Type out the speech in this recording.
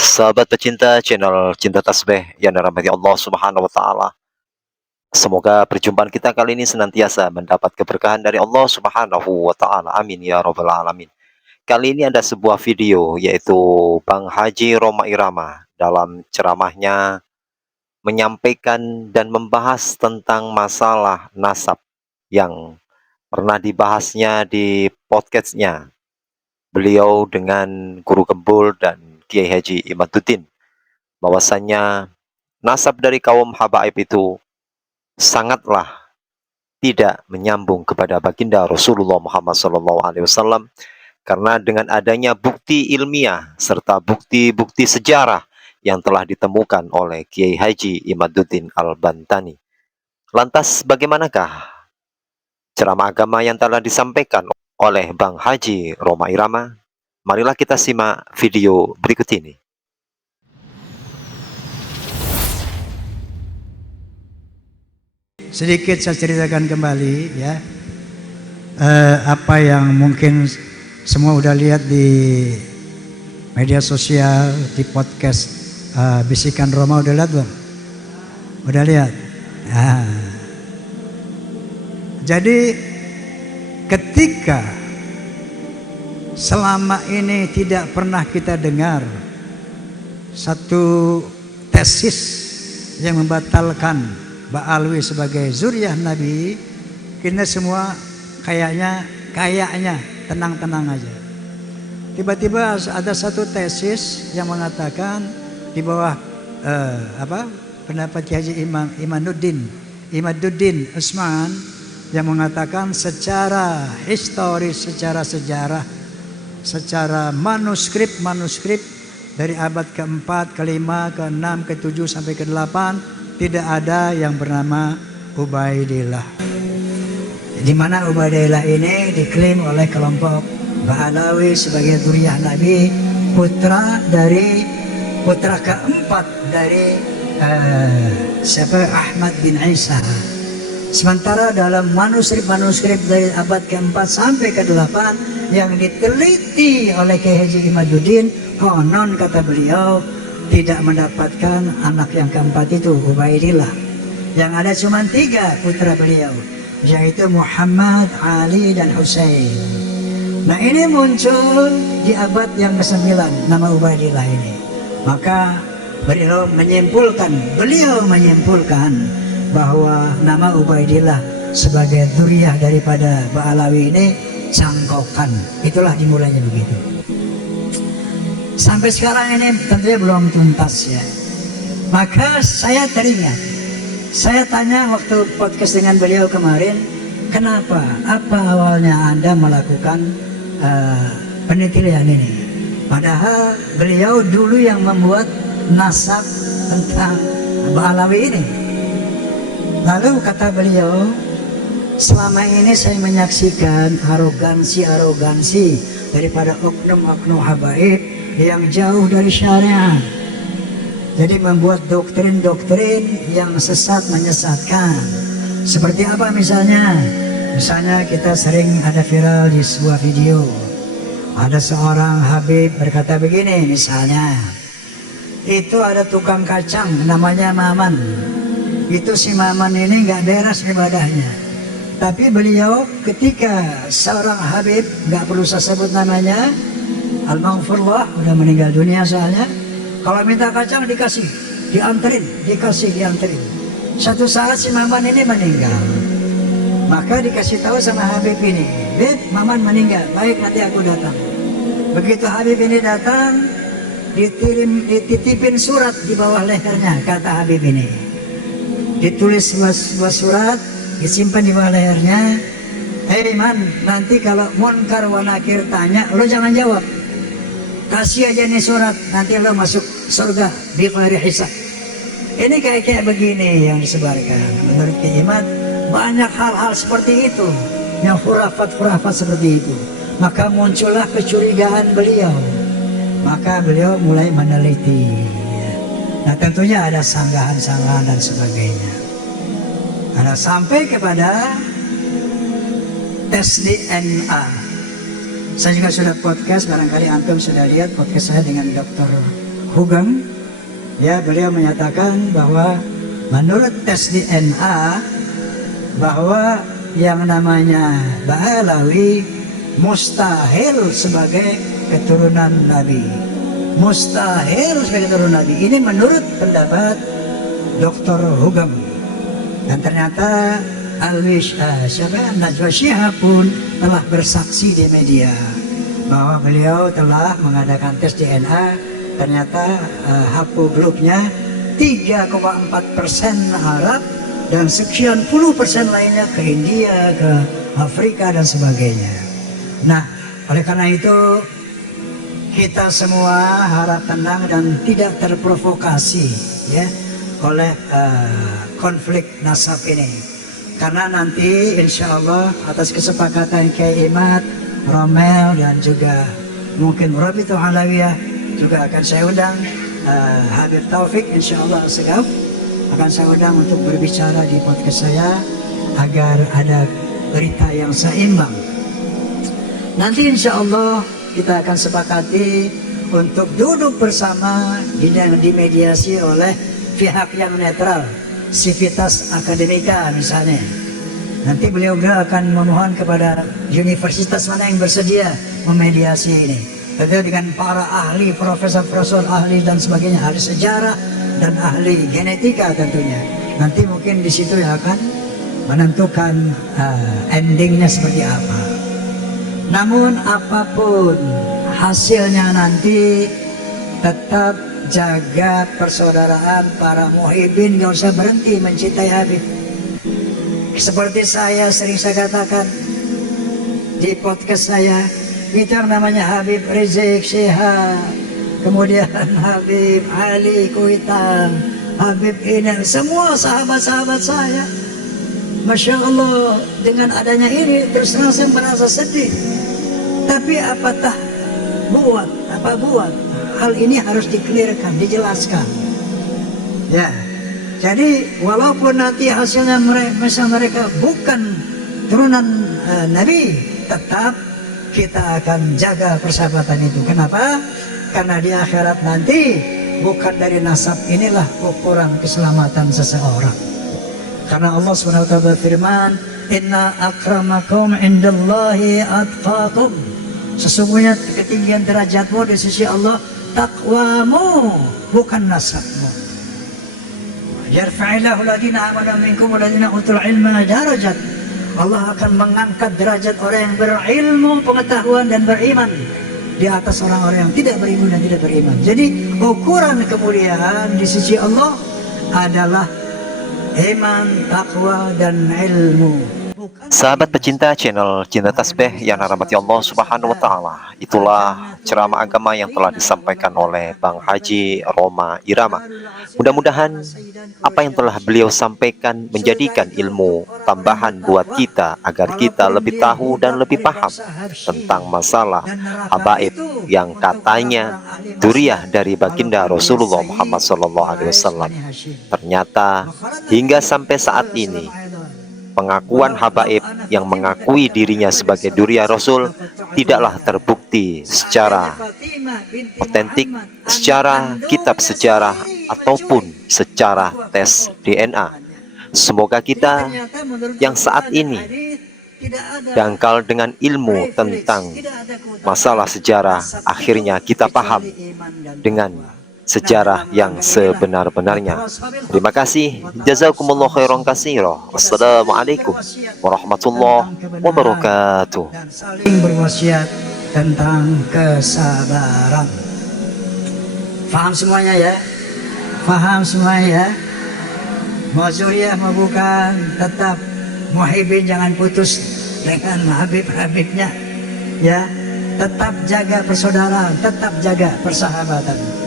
Sahabat pecinta channel Cinta Tasbih yang dirahmati Allah Subhanahu wa taala. Semoga perjumpaan kita kali ini senantiasa mendapat keberkahan dari Allah Subhanahu wa taala. Amin ya rabbal alamin. Kali ini ada sebuah video yaitu Bang Haji Rhoma Irama dalam ceramahnya menyampaikan dan membahas tentang masalah nasab yang pernah dibahasnya di podcastnya beliau dengan Guru Gembul dan Kiai Haji Imaduddin, bahwasannya nasab dari kaum habaib itu sangatlah tidak menyambung kepada baginda Rasulullah Muhammad SAW, karena dengan adanya bukti ilmiah serta bukti-bukti sejarah yang telah ditemukan oleh Kiai Haji Imaduddin Al-Bantani. Lantas bagaimanakah ceramah agama yang telah disampaikan oleh Bang Haji Rhoma Irama? Marilah kita simak video berikut ini. Sedikit saya ceritakan kembali ya, apa yang mungkin semua udah lihat di media sosial, di podcast Bisikan Roma. Udah lihat belum? Udah lihat? Jadi ketika selama ini tidak pernah kita dengar satu tesis yang membatalkan Ba'alwi sebagai zuriyah Nabi, kita semua kayaknya tenang-tenang aja. Tiba-tiba ada satu tesis yang mengatakan di bawah pendapat Haji Imaduddin Usman, yang mengatakan secara historis, secara sejarah, secara manuskrip dari abad ke-4, ke-5, ke-6, ke-7 sampai ke-8 tidak ada yang bernama Ubaidillah. Di mana Ubaidillah ini diklaim oleh kelompok Ba'alawi sebagai zuriyah Nabi, putra keempat dari Ahmad bin Isa. Sementara dalam manuskrip dari abad ke-4 sampai ke-8 yang diteliti oleh Kiai Haji Imaduddin, konon kata beliau tidak mendapatkan anak yang keempat itu, Ubaidillah. Yang ada cuma 3 putra beliau, yaitu Muhammad, Ali, dan Husain. Nah, ini muncul di abad yang ke-9 nama Ubaidillah ini. Maka beliau menyimpulkan bahwa nama Ubaidillah sebagai zuriyah daripada Ba'alawi ini cangkokan. Itulah dimulainya begitu. Sampai sekarang ini tentunya belum tuntas ya. Maka saya teringat, saya tanya waktu podcast dengan beliau kemarin, kenapa? Apa awalnya Anda melakukan penelitian ini? Padahal beliau dulu yang membuat nasab tentang Ba'alawi ini. Lalu kata beliau, selama ini saya menyaksikan arogansi daripada oknum-oknum habaib yang jauh dari syariat. Jadi membuat doktrin-doktrin yang sesat, menyesatkan. Seperti apa misalnya? Misalnya kita sering ada viral di sebuah video. Ada seorang habib berkata begini misalnya, itu ada tukang kacang namanya Maman. Itu si Maman ini nggak beres ibadahnya. Tapi beliau ketika seorang habib, nggak perlu saya sebut namanya, Al-Maghfurullah, udah meninggal dunia soalnya, kalau minta kacang dikasih, dianterin. Satu saat si Maman ini meninggal. Maka dikasih tahu sama habib ini, Bib, Maman meninggal, baik nanti aku datang. Begitu habib ini datang, dititipin surat di bawah lehernya, kata habib ini. Ditulis sebuah surat, disimpan di bawah lehernya. Hei man, nanti kalau munkar wa nakir tanya, lo jangan jawab. Kasih aja nih surat, nanti lo masuk surga bi ghairi hisab. Ini kayak begini yang disebarkan. Menurut Kiai Imad, banyak hal-hal seperti itu, yang khurafat seperti itu. Maka muncullah kecurigaan beliau. Maka beliau mulai meneliti. Nah, tentunya ada sanggahan-sanggahan dan sebagainya. Ada sampai kepada tes DNA. Saya juga sudah podcast, barangkali antum sudah lihat podcast saya dengan Dr. Hugeng, ya, beliau menyatakan bahwa menurut tes DNA bahwa yang namanya Ba'alawi mustahil sebagai keturunan Nabi. Mustahil sebagai keturunan Nabi. Ini menurut pendapat Dr. Hugeng. Dan ternyata Najwa Shihab pun telah bersaksi di media bahwa beliau telah mengadakan tes DNA. Ternyata haploglutnya 3,4% Arab dan sekian puluh persen lainnya ke India, ke Afrika dan sebagainya. Nah, oleh karena itu kita semua harap tenang dan tidak terprovokasi ya oleh konflik nasab ini. Karena nanti insya Allah atas kesepakatan Kiai Imad, Romel dan juga mungkin Rabitul Alawiyah juga akan saya undang Habib Taufik insya Allah Segaf akan saya undang untuk berbicara di podcast saya agar ada berita yang seimbang. Nanti insya Allah kita akan sepakati untuk duduk bersama dimediasi oleh pihak yang netral, Civitas Akademika misalnya. Nanti beliau akan memohon kepada universitas mana yang bersedia memediasi ini. Tentu dengan para ahli, profesor-profesor ahli dan sebagainya, ahli sejarah dan ahli genetika tentunya. Nanti mungkin di situ yang akan menentukan endingnya seperti apa. Namun apapun hasilnya nanti tetap jaga persaudaraan para muhibbin, gak usah berhenti mencintai Habib. Seperti saya sering saya katakan di podcast saya, itu yang namanya Habib Rizik Syihab, kemudian Habib Ali Kuitang, Habib Inan, semua sahabat-sahabat saya. Masya Allah, dengan adanya ini terus terang saya merasa sedih. Tapi apa buat? Hal ini harus dikelirkan, dijelaskan. Ya, jadi walaupun nanti hasilnya mereka bukan turunan Nabi, tetap kita akan jaga persahabatan itu. Kenapa? Karena di akhirat nanti bukan dari nasab inilah ukuran keselamatan seseorang. Karena Allah SWT berfirman, Inna akramakum indallahi atqakum. Sesungguhnya ketinggian derajatmu di sisi Allah takwamu, bukan nasabmu. Yarfa'illahu ladina amanu minkum waladina utul ilma darajat. Allah akan mengangkat derajat orang yang berilmu, pengetahuan dan beriman di atas orang-orang yang tidak berilmu dan tidak beriman. Jadi ukuran kemuliaan di sisi Allah adalah iman, takwa dan ilmu. Sahabat pecinta channel Cinta Tasbih yang dirahmati Allah Subhanahu wa Ta'ala, itulah ceramah agama yang telah disampaikan oleh Bang Haji Roma Irama. Mudah-mudahan apa yang telah beliau sampaikan menjadikan ilmu tambahan buat kita agar kita lebih tahu dan lebih paham tentang masalah habaib yang katanya duriah dari baginda Rasulullah Muhammad SAW. Ternyata hingga sampai saat ini pengakuan habaib yang mengakui dirinya sebagai duriah Rasul tidaklah terbukti secara otentik, secara kitab sejarah ataupun secara tes DNA. Semoga kita yang saat ini dangkal dengan ilmu tentang masalah sejarah, akhirnya kita paham dengan sejarah yang sebenar-benarnya. Terima kasih. Jazakumullah khairan katsira. Wassalamualaikum warahmatullahi wabarakatuh. Dan saling berwasiat tentang kesabaran. Faham semuanya ya? Faham semuanya ya? Mau zuriyah mau bukan, tetap muhibbin jangan putus dengan Habib-habibnya ya. Tetap jaga persaudaraan, tetap jaga persahabatan.